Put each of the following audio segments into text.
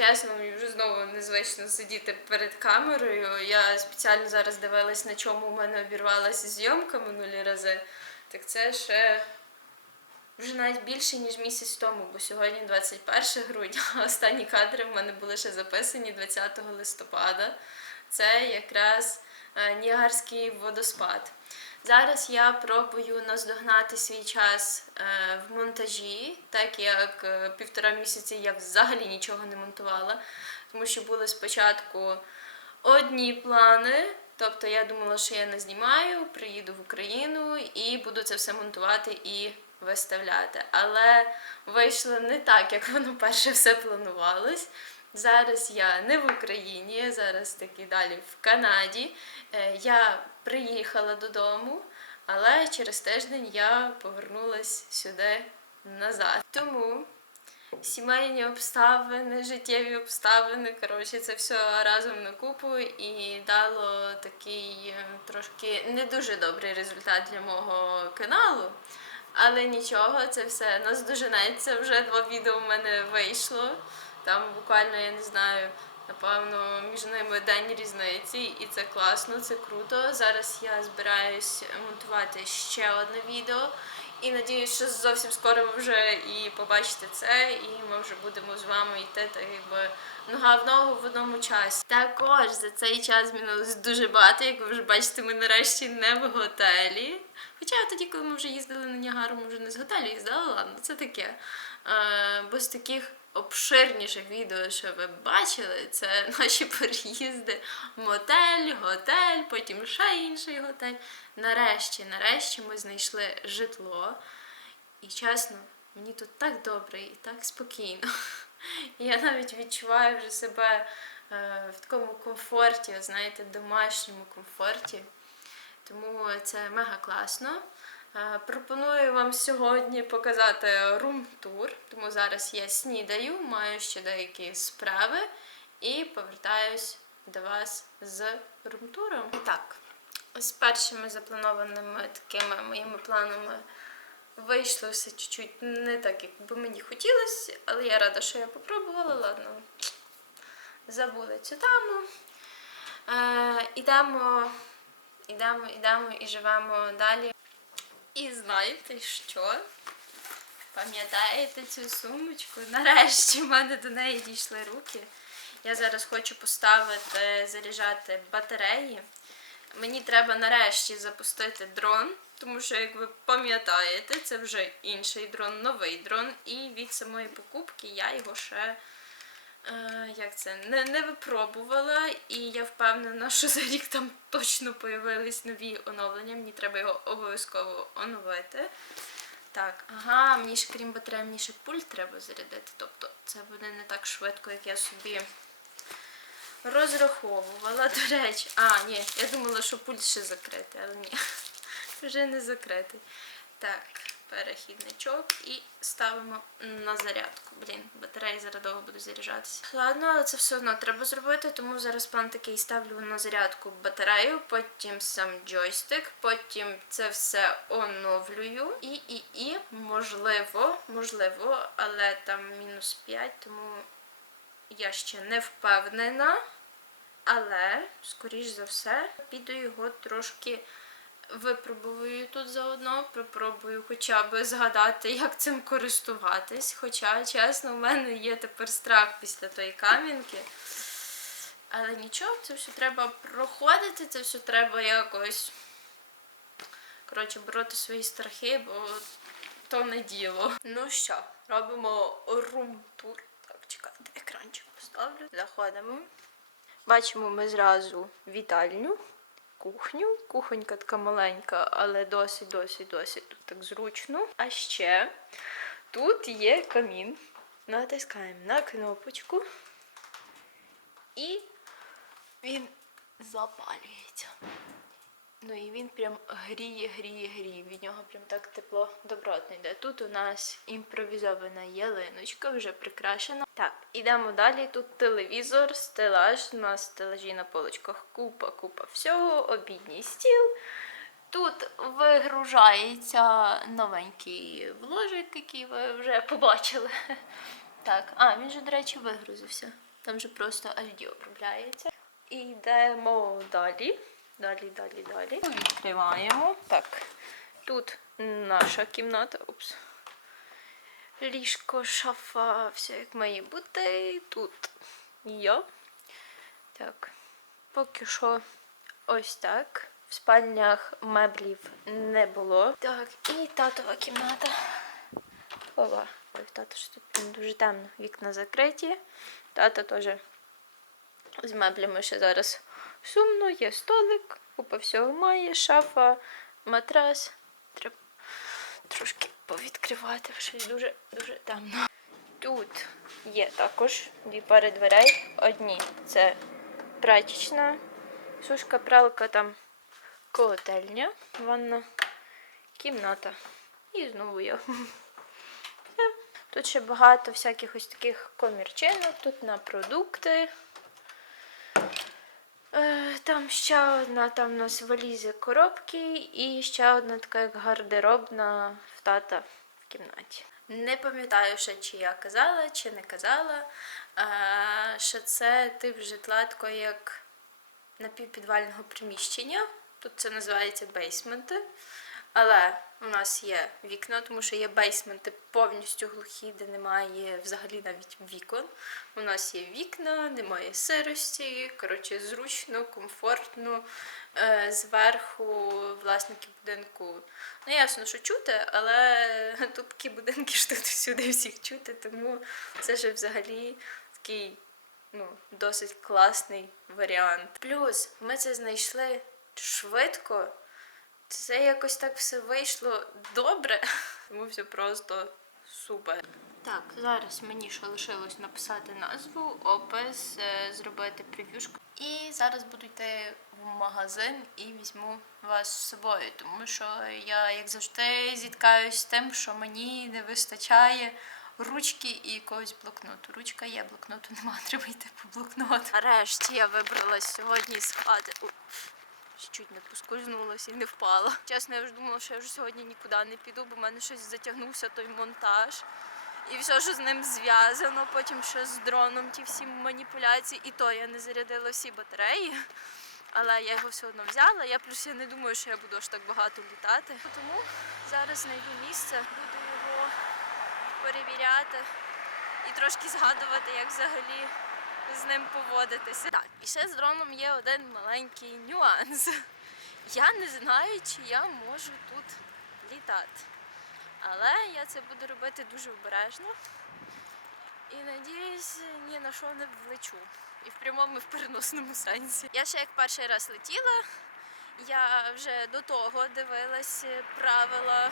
Чесно, мені вже знову незвично сидіти перед камерою. Я спеціально зараз дивилась, на чому в мене обірвалася зйомка минулі рази. Так це ще вже навіть більше, ніж місяць тому, бо сьогодні 21 грудня, останні кадри в мене були ще записані 20 листопада. Це якраз Ніагарський водоспад. Зараз я пробую наздогнати свій час е, в монтажі, так як е, півтора місяці я взагалі нічого не монтувала, тому що були спочатку одні плани. Тобто я думала, що я не знімаю, приїду в Україну і буду це все монтувати і виставляти. Але вийшло не так, як воно перше все планувалось. Зараз я не в Україні, зараз таки далі в Канаді. Е, Я приїхала додому, але через тиждень я повернулась сюди назад. Тому сімейні обставини, життєві обставини, коротше, це все разом на купу і дало такий е, трошки не дуже добрий результат для мого каналу. Але нічого, це все наздоженеться. Вже два відео в мене вийшло. Там буквально, я не знаю, напевно, між ними день різниці, і це класно, це круто. Зараз я збираюсь монтувати ще одне відео. І надіюсь, що зовсім скоро ви вже і побачите це, і ми вже будемо з вами йти так якби нога в ногу в одному часі. Також за цей час змінилось дуже багато, як ви вже бачите, ми нарешті не в готелі. Хоча тоді, коли ми вже їздили на Ніагару, ми вже не з готелю їздили, ладно, це таке. Е, бо з таких обширніших відео, що ви бачили, це наші переїзди, мотель, готель, потім ще інший готель. Нарешті, нарешті ми знайшли житло. І чесно, мені тут так добре і так спокійно. Я навіть відчуваю вже себе е, в такому комфорті, знаєте, домашньому комфорті. Тому це мега класно. Е, Пропоную вам сьогодні показати рум-тур, тому зараз я снідаю, маю ще деякі справи і повертаюсь до вас з рум-туром. Так, з першими запланованими такими моїми планами вийшло все чуть-чуть не так, як би мені хотілося, але я рада, що я попробувала. Ладно, забули цю тему. Е, ідемо, ідемо, ідемо і живемо далі. І знаєте що? Пам'ятаєте цю сумочку? Нарешті в мене до неї дійшли руки. Я зараз хочу поставити заряджати батареї. Мені треба нарешті запустити дрон, тому що, як ви пам'ятаєте, це вже інший дрон, новий дрон. І від самої покупки я його ще е, як це, не, не випробувала. І я впевнена, що за рік там точно появились нові оновлення. Мені треба його обов'язково оновити. Так, ага, мені ж крім батареї, мені ще пульт треба зарядити. Тобто це буде не так швидко, як я собі розраховувала. До речі, а, ні, я думала, що пульт ще закритий, але ні, вже не закритий. Так, перехідничок і ставимо на зарядку. Блін, батареї зараз будуть заряджатися. Ладно, але це все одно треба зробити, тому зараз план такий ставлю на зарядку батарею, потім сам джойстик, потім це все оновлюю. І, і, і, можливо, можливо, але там мінус 5, тому я ще не впевнена. Але, скоріш за все, піду його трошки випробую тут заодно, попробую хоча б згадати, як цим користуватись. Хоча, чесно, в мене є тепер страх після тої камінки. Але нічого, це все треба проходити, це все треба якось. Коротше, бороти свої страхи, бо то не діло. Ну що, робимо рум-тур. Так, чекайте, екранчик поставлю. Заходимо. Бачимо ми зразу вітальню, кухню. Кухонька така маленька, але досить, досить, досить тут так зручно. А ще тут є камін. Натискаємо на кнопочку. І він запалюється. Ну і він прям гріє, гріє, гріє. Від нього прям так тепло добротно йде. Тут у нас імпровізована ялиночка, вже прикрашена. Так, ідемо далі. Тут телевізор, стелаж, у нас стелажі на полочках, купа, купа всього, обідній стіл. Тут вигружається новенький вложик, який ви вже побачили. Так, а, він же, до речі, вигрузився. Там же просто HD обробляється. І йдемо далі. Далі, далі, далі. Відкриваємо. Так. Тут наша кімната. Упс. Ліжко, шафа, все як має бути. Тут я. Так. Поки що ось так. В спальнях меблів не було. Так, і татова кімната. Ова. Ой, тата ж тут дуже темно. Вікна закриті. Тата теж з меблями ще зараз сумно. Є столик, купа всього має, шафа, матрас. Треба трошки повідкривати, вже дуже дуже темно. Тут є також дві пари дверей. Одні це прачечна, сушка, пралка, там котельня, ванна, кімната. І знову я. Тут ще багато всяких ось таких комірчинок, тут на продукти. Е, Там ще одна, там у нас валізи коробки і ще одна така як гардеробна в тата в кімнаті. Не пам'ятаю ще, чи я казала, чи не казала, е, що це тип житла такої як напівпідвального приміщення. Тут це називається бейсменти. Але у нас є вікна, тому що є бейсменти повністю глухі, де немає взагалі навіть вікон. У нас є вікна, немає сирості. Коротше, зручно, комфортно. Е, Зверху власники будинку. Ну, ясно, що чути, але тут такі будинки ж тут всюди всіх чути, тому це ж взагалі такий ну, досить класний варіант. Плюс ми це знайшли швидко. Це якось так все вийшло добре, тому все просто супер. Так, зараз мені ще лишилось написати назву, опис, е, зробити прев'юшку. І зараз буду йти в магазин і візьму вас з собою, тому що я, як завжди, зіткаюсь з тим, що мені не вистачає ручки і якогось блокноту. Ручка є, блокноту нема, треба йти по блокнот. Нарешті я вибралась сьогодні з хати. Чуть не поскользнулася і не впала. Чесно, я вже думала, що я вже сьогодні нікуди не піду, бо в мене щось затягнувся той монтаж. І все, що з ним зв'язано, потім ще з дроном ті всі маніпуляції. І то я не зарядила всі батареї, але я його все одно взяла. Я плюс я не думаю, що я буду аж так багато літати. Тому зараз знайду місце, буду його перевіряти і трошки згадувати, як взагалі з ним поводитися. Так, і ще з дроном є один маленький нюанс. Я не знаю, чи я можу тут літати. Але я це буду робити дуже обережно. І надіюсь, ні на що не влечу. І в прямому, і в переносному сенсі. Я ще як перший раз летіла, я вже до того дивилась правила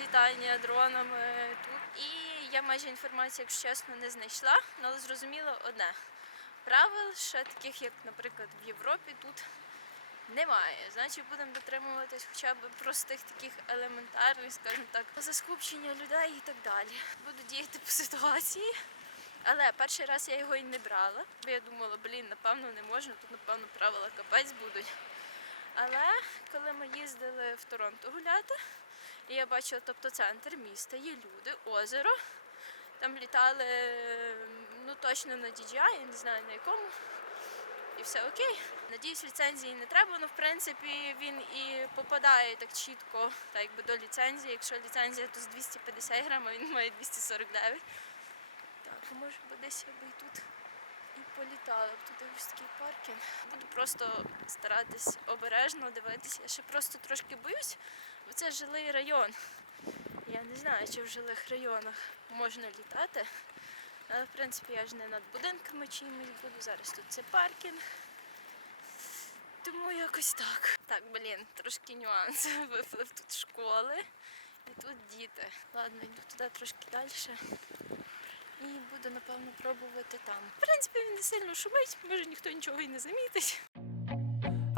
літання дронами тут. І я майже інформацію, якщо чесно, не знайшла, але зрозуміла одне. Правил ще таких, як, наприклад, в Європі тут немає. Значить, будемо дотримуватись хоча б простих таких елементарних, скажімо так, заскупчення людей і так далі. Буду діяти по ситуації. Але перший раз я його і не брала, бо я думала, блін, напевно, не можна, тут, напевно, правила капець будуть. Але коли ми їздили в Торонто гуляти, і я бачила, тобто центр міста, є люди, озеро. Там літали ну точно на DJI, я не знаю на якому. І все окей. Надіюсь, ліцензії не треба, але в принципі він і попадає так чітко, так якби до ліцензії. Якщо ліцензія, то з 250 грам, а він має 249. Так, може би десь я би і тут і політала. Тут ось такий паркінг. Буду просто старатись обережно дивитися. Я ще просто трошки боюсь, бо це жилий район. Я не знаю, чи в жилих районах можна літати. Але в принципі я ж не над будинками чимось буду. Зараз тут це паркінг. Тому якось так. Так, блін, трошки нюанс. Виплив тут школи і тут діти. Ладно, йду туди трошки далі. І буду, напевно, пробувати там. В принципі, він не сильно шумить, може ніхто нічого і не замітить.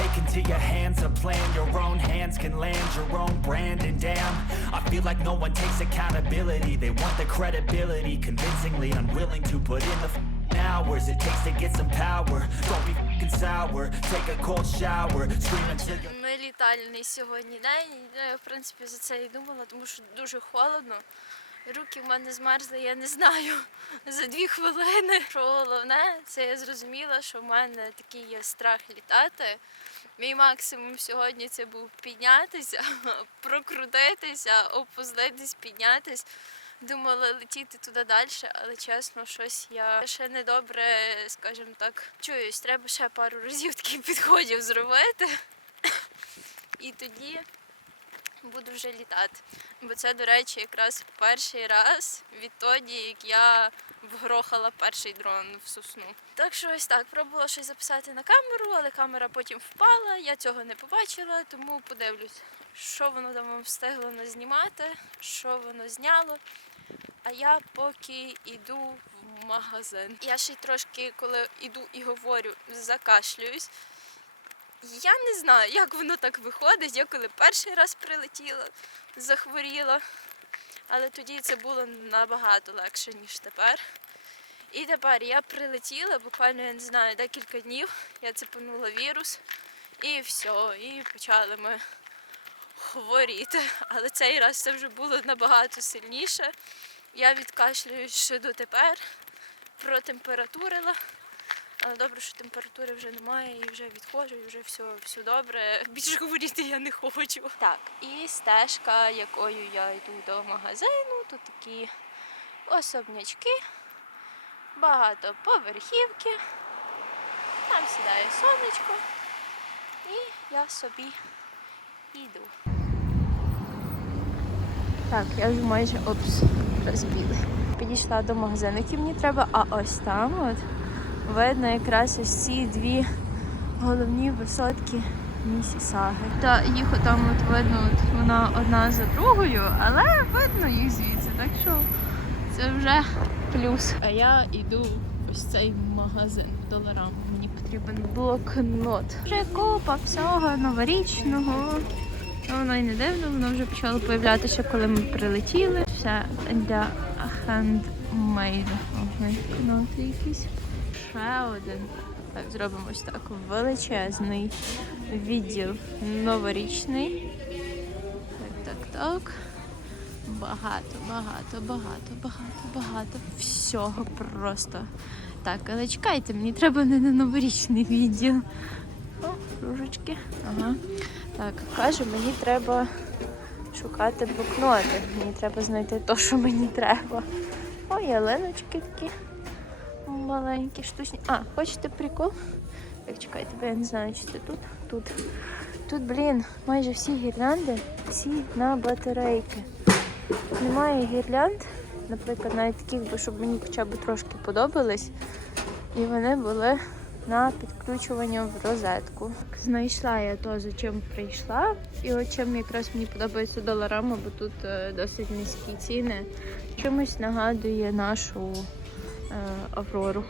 Take into your hands a plan your own hands can land your own brand and damn I feel like no one takes accountability they want the credibility convincingly unwilling to put in the hours it takes to get some power don't be f***ing sour take a cold shower scream until you Ми літальний сьогодні день. Ну, Я, в принципі, за це і думала, тому що дуже холодно. Руки в мене змерзли, я не знаю, за дві хвилини. Що головне, це я зрозуміла, що в мене такий є страх літати. Мій максимум сьогодні це був піднятися, прокрутитися, опуститись, піднятись. Думала летіти туди далі, але чесно, щось я ще не добре, скажімо так, чуюсь. Треба ще пару разів таких підходів зробити. І тоді буду вже літати. Бо це, до речі, якраз перший раз відтоді, як я вгрохала перший дрон в сосну. Так що ось так, пробувала щось записати на камеру, але камера потім впала, я цього не побачила, тому подивлюсь, що воно там вам встигло назнімати, що воно зняло. А я поки йду в магазин. Я ще й трошки, коли йду і говорю, закашлююсь. Я не знаю, як воно так виходить. Я коли перший раз прилетіла, захворіла, але тоді це було набагато легше, ніж тепер. І тепер я прилетіла, буквально, я не знаю, декілька днів я цепанула вірус, і все, і почали ми хворіти. Але цей раз це вже було набагато сильніше. Я відкашлююсь ще дотепер, протемпературила. Але добре, що температури вже немає і вже відходжу, і вже все, все добре. Більше говорити я не хочу. Так, і стежка, якою я йду до магазину, тут такі особнячки, багато поверхівки. Там сідає сонечко, і я собі йду. Так, я вже майже опс, розбіли. Підійшла до магазину, який мені треба, а ось там от видно якраз ось ці дві головні висотки Місісаги. Та їх там от видно, от вона одна за другою, але видно їх звідси, так що це вже плюс. А я йду ось цей магазин доларам. Мені потрібен блокнот. Вже купа всього новорічного. Ну, Воно і не дивно, воно вже почало появлятися, коли ми прилетіли. Все для хендмейду. Блокноти якісь. Ще один. Так, зробимо ось так. Величезний відділ новорічний. Так, так, так. Багато, багато, багато, багато, багато. Всього просто. Так, але чекайте, мені треба не на новорічний відділ. О, кружечки. Ага. Так, каже, мені треба шукати блокноти. Мені треба знайти те, що мені треба. О, ялиночки такі маленькі, штучні. А, хочете прикол? Так, чекайте, бо я не знаю, чи це тут. Тут. Тут, блін, майже всі гірлянди, всі на батарейки. Немає гірлянд, наприклад, навіть таких, щоб мені хоча б трошки подобались. І вони були на підключування в розетку. Знайшла я то, за чим прийшла. І от чим якраз мені подобається доларама, бо тут е, досить низькі ціни. Чимось нагадує нашу е, Аврору.